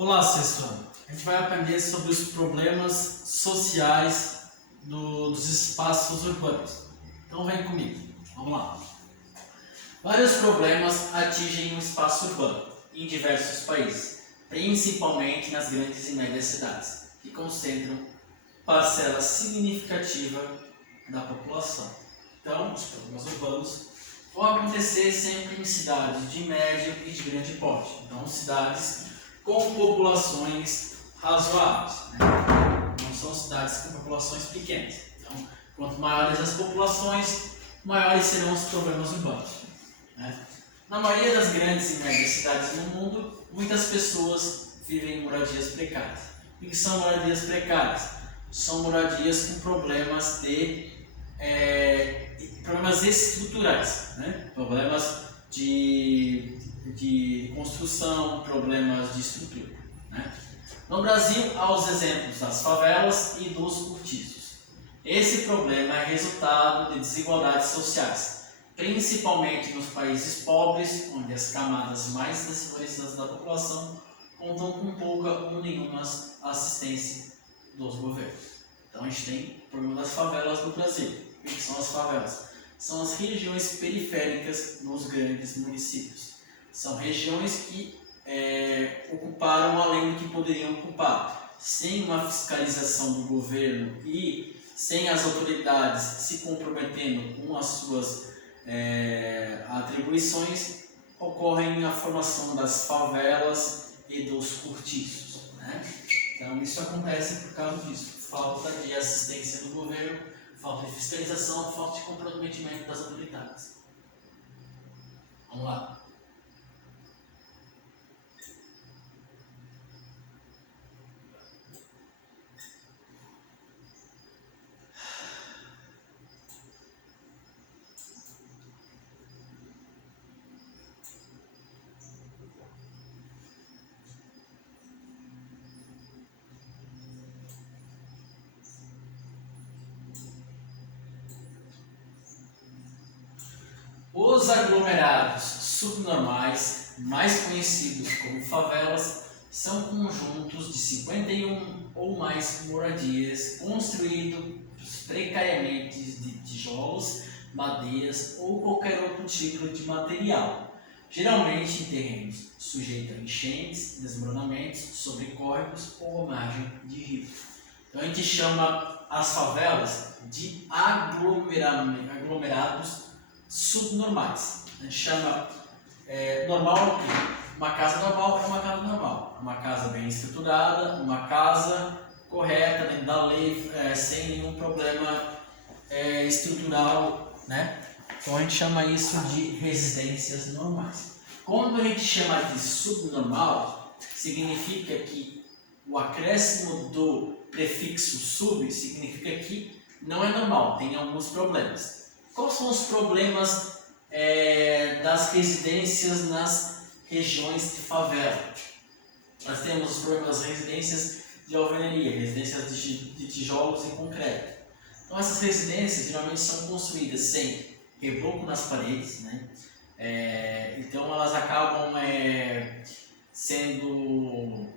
Olá, sexto ano. A gente vai aprender sobre os problemas sociais dos espaços urbanos. Então vem comigo, vamos lá. Vários problemas atingem o espaço urbano em diversos países, principalmente nas grandes e médias cidades, que concentram parcela significativa da população. Então, os problemas urbanos vão acontecer sempre em cidades de médio e de grande porte. Então, cidades com populações razoáveis, né? Não são cidades com populações pequenas. Então, quanto maiores as populações, maiores serão os problemas urbanos, né? Na maioria das grandes e médias cidades do mundo, muitas pessoas vivem em moradias precárias. O que são moradias precárias? São moradias com problemas problemas estruturais, né? Problemas de construção, problemas de estrutura, né? No Brasil, há os exemplos das favelas e dos cortiços. Esse problema é resultado de desigualdades sociais, principalmente nos países pobres, onde as camadas mais desfavorecidas da população contam com pouca ou nenhuma assistência dos governos. Então a gente tem o problema das favelas no Brasil. O que são as favelas? São as regiões periféricas nos grandes municípios. São regiões que ocuparam além do que poderiam ocupar. Sem uma fiscalização do governo e sem as autoridades se comprometendo com as suas atribuições, ocorre a formação das favelas e dos cortiços, né? Então isso acontece por causa disso. Falta de assistência do governo, falta de fiscalização, falta de comprometimento das autoridades. Vamos lá. Os aglomerados subnormais, mais conhecidos como favelas, são conjuntos de 51 ou mais moradias construídos precariamente de tijolos, madeiras ou qualquer outro tipo de material, geralmente em terrenos sujeitos a enchentes, desmoronamentos, sobre córregos ou à margem de rios. Então a gente chama as favelas de aglomerados subnormais. A gente chama normal o quê? Uma casa normal é uma casa normal, uma casa bem estruturada, uma casa correta, dentro da lei, sem nenhum problema estrutural, né? Então a gente chama isso de residências normais. Quando a gente chama de subnormal, significa que o acréscimo do prefixo sub significa que não é normal, tem alguns problemas. Quais são os problemas das residências nas regiões de favela? Nós temos os problemas das residências de alvenaria, residências de tijolos e concreto. Então essas residências geralmente são construídas sem reboco nas paredes, né? Então elas acabam sendo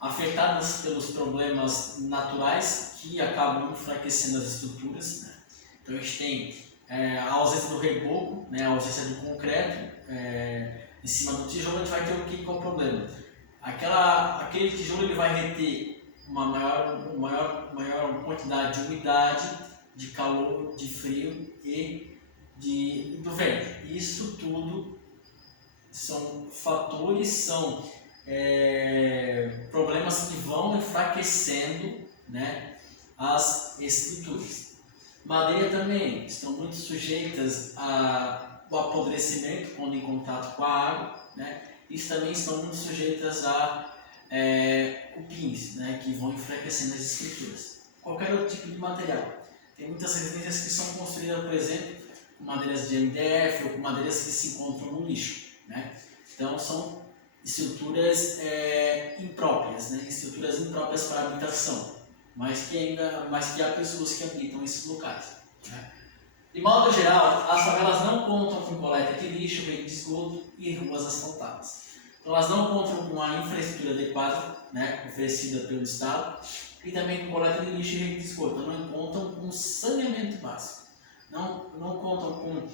afetadas pelos problemas naturais que acabam enfraquecendo as estruturas, né? Então a gente tem a ausência do reboco, né, a ausência do concreto em cima do tijolo. A gente vai ter qual é o problema? Aquele tijolo ele vai reter uma maior quantidade de umidade, de calor, de frio e do vento. Isso tudo são fatores, são problemas que vão enfraquecendo, né, as estruturas. Madeira também estão muito sujeitas ao apodrecimento quando em contato com a água, né? Isso também estão muito sujeitas a cupins, né, que vão enfraquecendo as estruturas. Qualquer outro tipo de material. Tem muitas residências que são construídas, por exemplo, com madeiras de MDF ou com madeiras que se encontram no lixo, né? Então são estruturas impróprias, né? Estruturas impróprias para a habitação. Mas que há pessoas que habitam esses locais, né? De modo geral, as favelas não contam com coleta de lixo, rede de esgoto e ruas asfaltadas. Então elas não contam com a infraestrutura adequada, né, oferecida pelo Estado, e também com coleta de lixo e rede de esgoto. Então não contam com saneamento básico, não contam com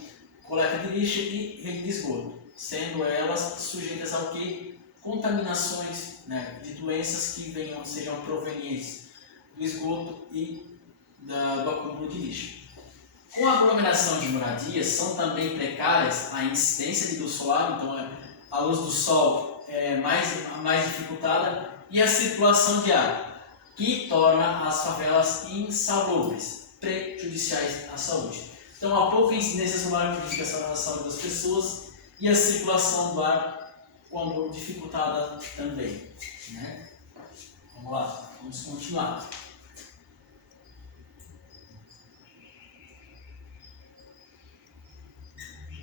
coleta de lixo e rede de esgoto, sendo elas sujeitas ao que? Contaminações, né, de doenças que sejam provenientes do esgoto e do acúmulo de lixo. Com a aglomeração de moradias, são também precárias a incidência de luz solar, então a luz do sol é mais dificultada, e a circulação de ar, que torna as favelas insalubres, prejudiciais à saúde. Então, a pouca incidência solar prejudica a saúde das pessoas e a circulação do ar, quando dificultada também, né? Vamos lá, vamos continuar.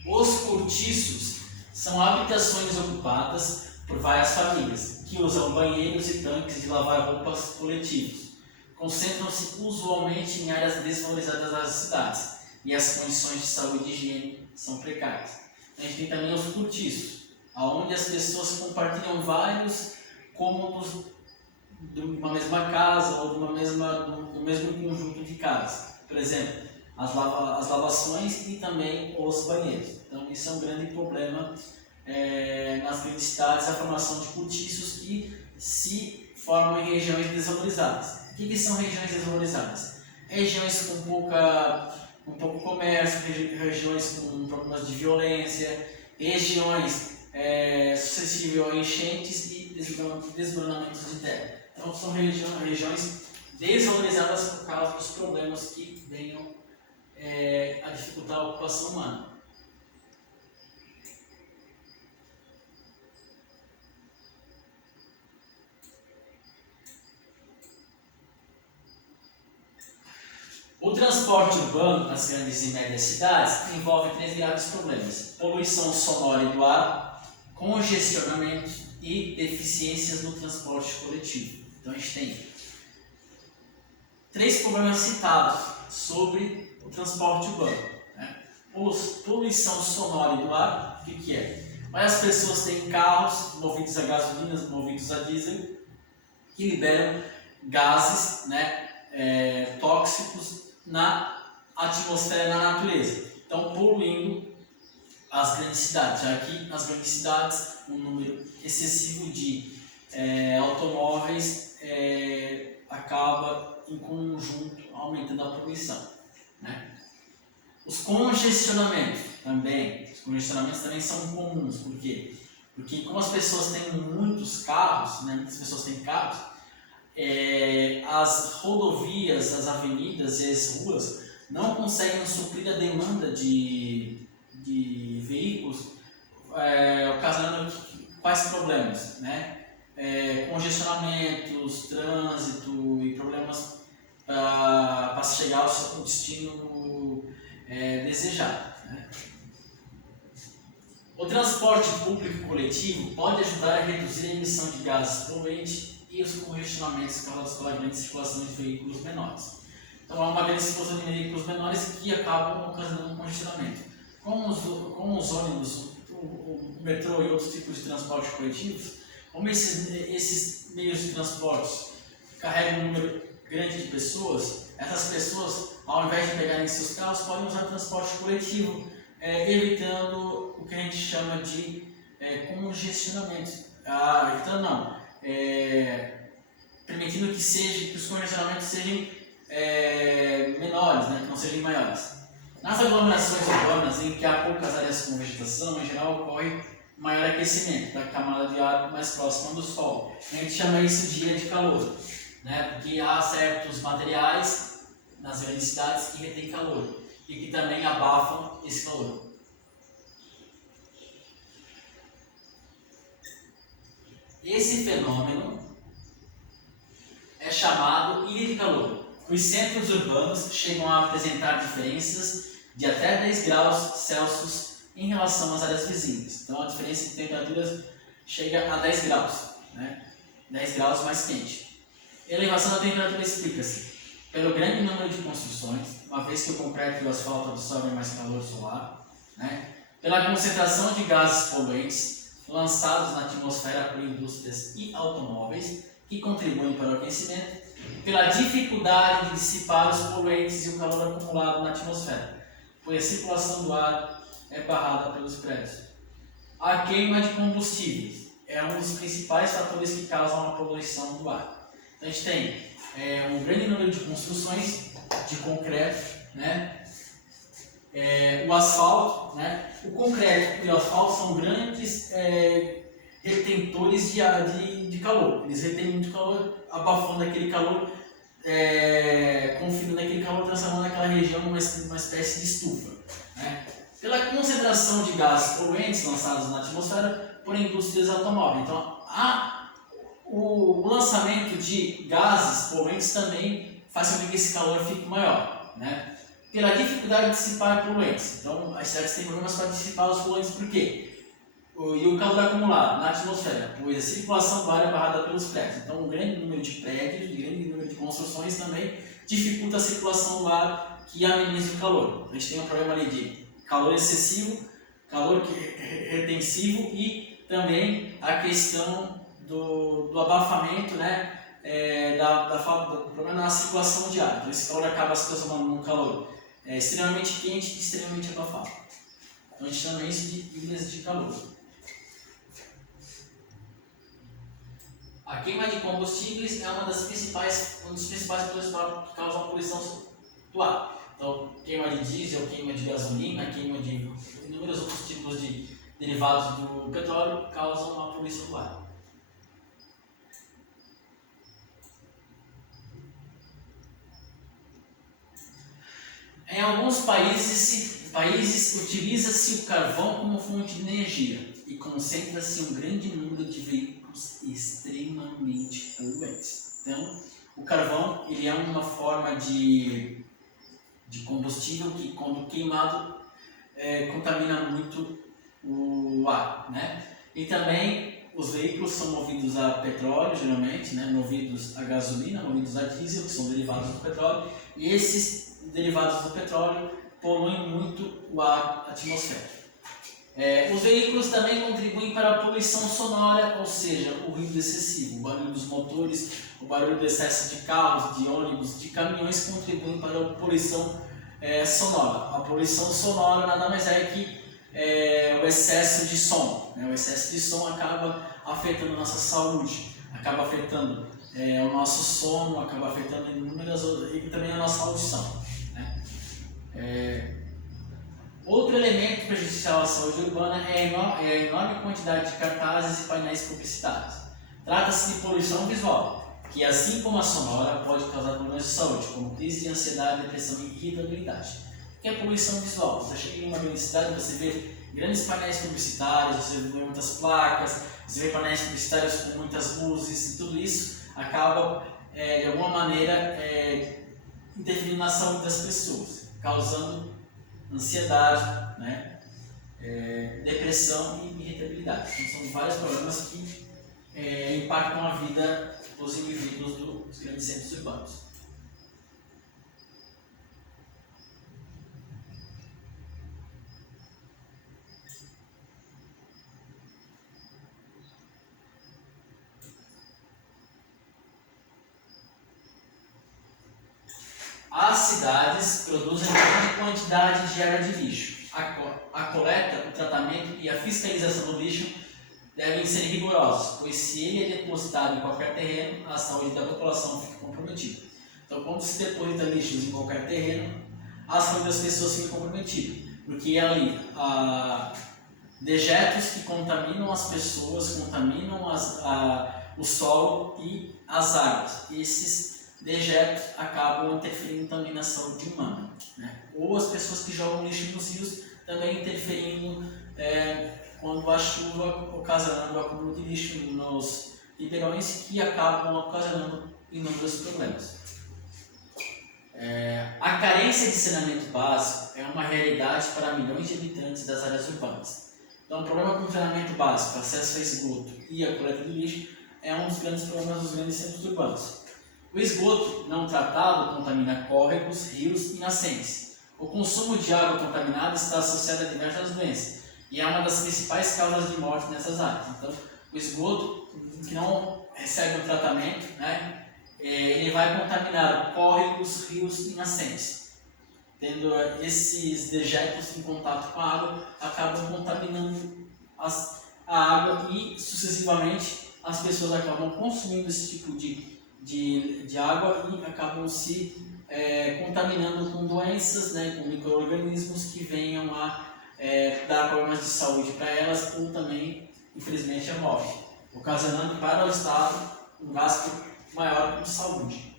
Os cortiços são habitações ocupadas por várias famílias, que usam banheiros e tanques de lavar roupas coletivos. Concentram-se usualmente em áreas desvalorizadas das cidades, e as condições de saúde e higiene são precárias. A gente tem também os cortiços, onde as pessoas compartilham vários cômodos de uma mesma casa ou do mesmo conjunto de casas. Por exemplo, as lavações e também os banheiros. Então, isso é um grande problema nas grandes cidades, a formação de cortiços que se formam em regiões desvalorizadas. O que são regiões desvalorizadas? Regiões com pouco comércio, regiões com problemas de violência, regiões suscetíveis a enchentes e desmoronamentos de terra. Então, são regiões desvalorizadas por causa dos problemas que venham a dificultar a ocupação humana. O transporte urbano nas grandes e médias cidades envolve 3 graves problemas: poluição sonora e do ar, congestionamento e deficiências no transporte coletivo. Então a gente tem 3 problemas citados sobre o transporte urbano, né? Poluição sonora e do ar, o que é? Várias pessoas têm carros movidos a gasolina, movidos a diesel, que liberam gases, né, tóxicos na atmosfera, na natureza. Então, poluindo as grandes cidades, já que nas grandes cidades um número excessivo de automóveis acaba em conjunto aumentando a poluição, né? Os congestionamentos também são comuns. Por quê? Porque como as pessoas têm muitos carros, né, muitas pessoas têm carros, as rodovias, as avenidas e as ruas não conseguem suprir a demanda de veículos, ocasionando quais problemas, né? Congestionamentos, trânsito e problemas para chegar ao seu destino desejado, né? O transporte público coletivo pode ajudar a reduzir a emissão de gases poluentes e os congestionamentos causados pela grande circulação de veículos menores. Então, há uma grande circulação de veículos menores que acabam ocasionando um congestionamento. Como os ônibus, o metrô e outros tipos de transporte coletivos, como esses meios de transporte carregam um número grande de pessoas, essas pessoas, ao invés de pegarem seus carros, podem usar transporte coletivo, evitando o que a gente chama de congestionamento. Permitindo que os congestionamentos sejam menores, né, que não sejam maiores. Nas aglomerações urbanas, em que há poucas áreas com vegetação, em geral ocorre maior aquecimento da camada de ar mais próxima do Sol. A gente chama isso de ilha de calor, né, porque há certos materiais nas grandes cidades que retêm calor e que também abafam esse calor. Esse fenômeno é chamado ilha de calor. Os centros urbanos chegam a apresentar diferenças de até 10 graus Celsius em relação às áreas vizinhas. Então a diferença de temperaturas chega a 10 graus, né? 10 graus mais quente. A elevação da temperatura explica-se pelo grande número de construções, uma vez que o concreto e o asfalto absorvem mais calor solar, né? Pela concentração de gases poluentes, lançados na atmosfera por indústrias e automóveis, que contribuem para o aquecimento, pela dificuldade de dissipar os poluentes e o calor acumulado na atmosfera, pois a circulação do ar é barrada pelos prédios. A queima de combustíveis é um dos principais fatores que causam a poluição do ar. Então, a gente tem um grande número de construções de concreto, né? O asfalto, né? O concreto e o asfalto são grandes retentores de calor. Eles retêm muito calor, abafando aquele calor, confinando aquele calor, transformando aquela região numa espécie de estufa, né? Pela concentração de gases poluentes lançados na atmosfera por indústrias automóveis. Então, o lançamento de gases poluentes também faz com que esse calor fique maior, né? Pela dificuldade de dissipar poluentes. Então, as cidades têm problemas para dissipar os poluentes, por quê? E o calor acumulado na atmosfera, pois a circulação do ar é barrada pelos prédios. Então, um grande número de prédios, um grande número de construções também dificulta a circulação do ar, que ameniza o calor. A gente tem um problema ali de calor excessivo, calor retensivo e também a questão do abafamento, né? Do problema na circulação de ar. Então, esse calor acaba se transformando num calor extremamente quente e extremamente abafado. Então, a gente chama isso de ilhas de calor. A queima de combustíveis é um dos principais fatores que causam a poluição do ar. Então, queima de diesel, queima de gasolina, queima de inúmeros outros tipos de derivados do petróleo causam a poluição do ar. Em alguns países utiliza-se o carvão como fonte de energia e concentra-se um grande número de veículos extremamente poluentes. Então, o carvão ele é uma forma de combustível que, quando queimado, contamina muito o ar, né? E também os veículos são movidos a petróleo, geralmente, né? Movidos a gasolina, movidos a diesel, que são derivados do petróleo, e esses derivados do petróleo poluem muito o ar atmosférico. Os veículos também contribuem para a poluição sonora, ou seja, o ruído excessivo, o barulho dos motores, o barulho do excesso de carros, de ônibus, de caminhões contribuem para a poluição sonora. A poluição sonora nada mais é que o excesso de som, né? O excesso de som acaba afetando a nossa saúde, acaba afetando o nosso sono, acaba afetando inúmeras outras, e também a nossa audição, né? Outro elemento prejudicial à saúde urbana é a enorme quantidade de cartazes e painéis publicitários. Trata-se de poluição visual, que assim como a sonora pode causar problemas de saúde, como crise de ansiedade, depressão e irritabilidade. O que é poluição visual? Você chega em uma grande cidade, você vê grandes painéis publicitários, você vê muitas placas, você vê painéis publicitários com muitas luzes, e tudo isso acaba, de alguma maneira, interferindo na saúde das pessoas, causando ansiedade, né? Depressão e irritabilidade. Então, são vários problemas que impactam a vida dos indivíduos dos grandes centros urbanos. As cidades produzem grande quantidade diária de lixo. A coleta, o tratamento e a fiscalização do lixo devem ser rigorosos, pois se ele é depositado em qualquer terreno, a saúde da população fica comprometida. Então, quando se deposita lixos em qualquer terreno, a saúde das pessoas fica comprometida, porque ali há dejetos que contaminam as pessoas, contaminam o solo e as águas. Esses dejetos acabam interferindo também na saúde humana, né? Ou as pessoas que jogam lixo nos rios também interferindo quando a chuva ocasionando o acúmulo de lixo nos ribeirões, que acabam ocasionando inúmeros problemas. A carência de saneamento básico é uma realidade para milhões de habitantes das áreas urbanas. Então, o problema com o saneamento básico, acesso a esgoto e a coleta de lixo é um dos grandes problemas dos grandes centros urbanos. O esgoto não tratado contamina córregos, rios e nascentes. O consumo de água contaminada está associado a diversas doenças, e é uma das principais causas de morte nessas áreas. Então, o esgoto que não recebe um tratamento, né, ele vai contaminar córregos, rios e nascentes. Tendo esses dejetos em contato com a água, acabam contaminando a água e, sucessivamente, as pessoas acabam consumindo esse tipo de água e acabam se contaminando com doenças, né, com micro-organismos que venham a dar problemas de saúde para elas ou também, infelizmente, a morte, ocasionando para o Estado um gasto maior com saúde.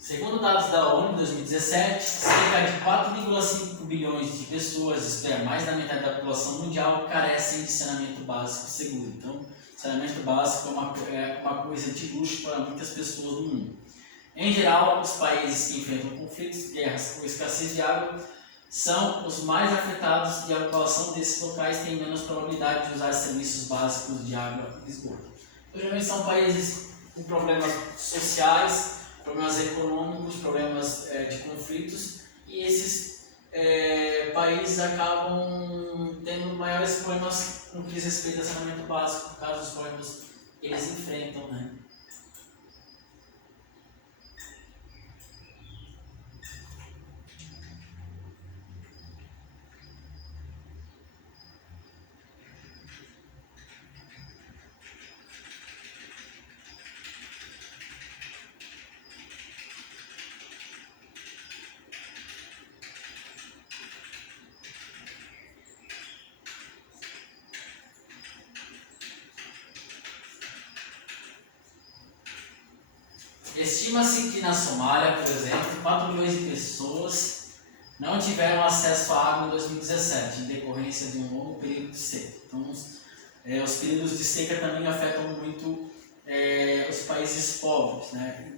Segundo dados da ONU, em 2017, cerca de 4,5 bilhões de pessoas, isto é, mais da metade da população mundial, carecem de saneamento básico seguro. Então, saneamento básico é uma coisa de luxo para muitas pessoas no mundo. Em geral, os países que enfrentam conflitos, guerras ou escassez de água são os mais afetados e a população desses locais tem menos probabilidade de usar serviços básicos de água e esgoto. Então, geralmente são países com problemas sociais, problemas econômicos, problemas de conflitos, e esses países acabam tendo maiores problemas no que diz respeito a saneamento básico, por causa dos problemas que eles enfrentam, né? Estima-se que na Somália, por exemplo, 4 milhões de pessoas não tiveram acesso à água em 2017, em decorrência de um longo período de seca. Então, os períodos de seca também afetam muito os países pobres, né?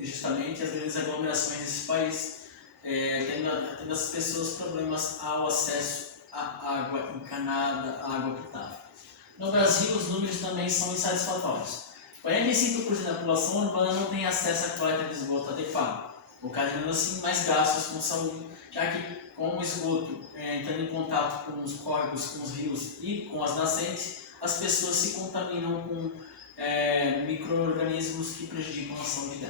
Justamente as grandes aglomerações desses países, tendo as pessoas problemas ao acesso à água encanada, à água potável. No Brasil, os números também são insatisfatórios. 45% da população urbana não tem acesso à coleta de esgoto adequado, ocasionando assim mais gastos com saúde, já que com o esgoto entrando em contato com os córregos, com os rios e com as nascentes, as pessoas se contaminam com micro-organismos que prejudicam a saúde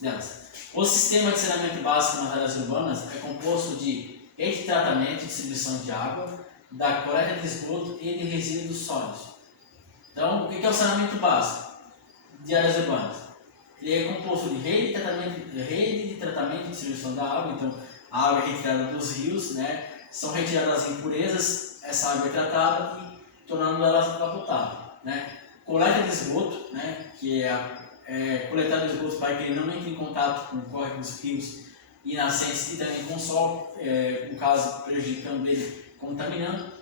delas. O sistema de saneamento básico nas áreas urbanas é composto de rede de tratamento e distribuição de água, da coleta de esgoto e de resíduos sólidos. Então, o que é o saneamento básico de áreas urbanas? Ele é composto de rede de tratamento e distribuição da água. Então, a água é retirada dos rios, né? São retiradas as impurezas, essa água é tratada e tornando ela potável, né? Coleta de esgoto, né? Que é coletado esgoto para que ele não entre em contato com córregos, rios e nascentes e também com o solo, no caso prejudicando ele, contaminando.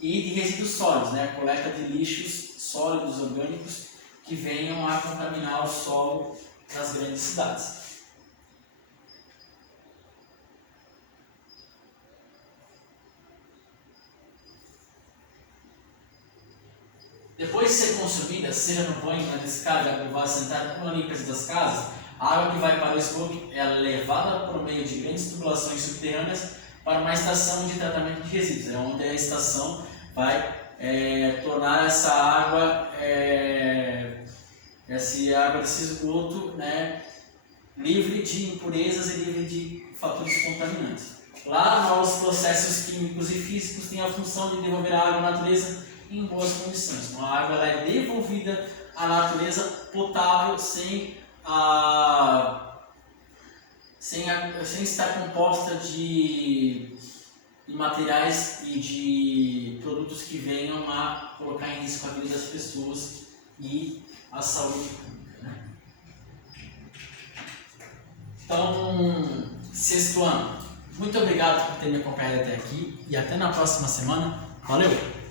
E de resíduos sólidos, né? Coleta de lixos sólidos orgânicos que venham a contaminar o solo das grandes cidades. Depois de ser consumida, seja no banho, na descarga, no vaso sanitário ou na limpeza das casas, a água que vai para o esgoto é levada por meio de grandes tubulações subterrâneas para uma estação de tratamento de resíduos, onde a estação vai tornar essa água desse esgoto, né, livre de impurezas e livre de fatores contaminantes. Lá, os processos químicos e físicos têm a função de devolver a água à natureza em boas condições. Então, a água é devolvida à natureza potável, sem estar composta de materiais e de produtos que venham a colocar em risco a vida das pessoas e a saúde pública, né? Então, sexto ano, muito obrigado por ter me acompanhado até aqui e até na próxima semana. Valeu!